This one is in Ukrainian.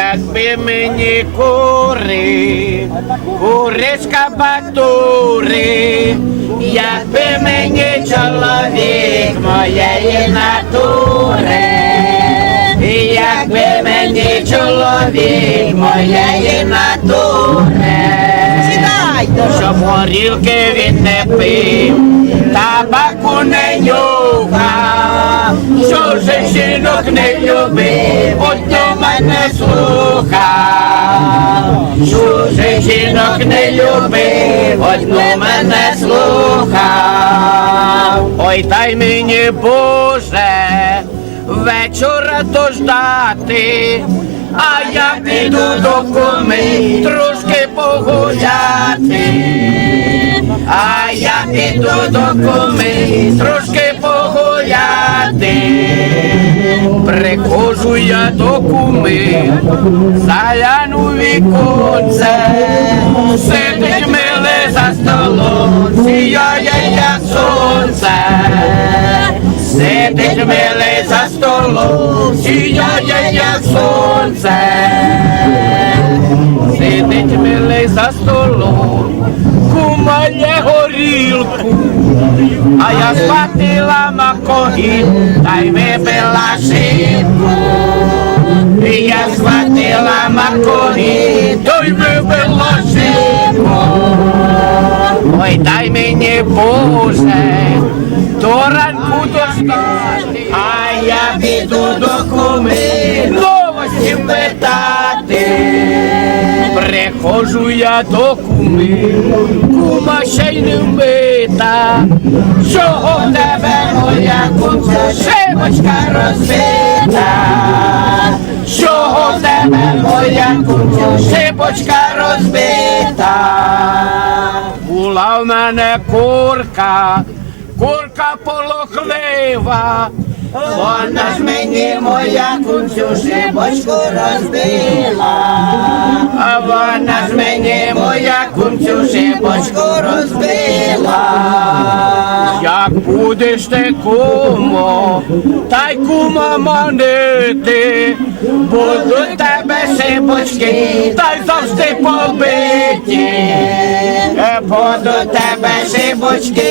Якби мені кури, кури з кабатури, якби мені чоловік моєї натури, якби мені чоловік моєї натури, щоб горілки він не пив, табаку не нюхав, що жінок не любив, до слухав, що жінок не любив, до мене слухав. Ой, дай мені Боже, вечора дождати, а я піду до куми трошки погуляти. А я піду до куми трошки Приходжу я до куми, заляну віконце, сидить миле за столом, сіяє як сонце. Сидить миле за столом, сіяє як сонце. Сидить милий за столом, кумає горілку, а я схватила макогі, та й випила шибку. І я схватила макогі, то й випила шибку. Ой, дай мені Боже, до ранку достати, а я піду Приходжу я до куми, кума ще й не вмита. Чого тебе моя кумця, шибочка розбита? Чого тебе моя кумця, шибочка розбита? Була в мене курка, курка полохлива. Вона ж мені моя кунцю шибочку розбила, а вона ж мені моя кунцю шибочку розбила. Як будеш ти кумо, та й кума манити, будуть тебе шибочки, та й завжди побиті. Е, Будуть тебе шибочки,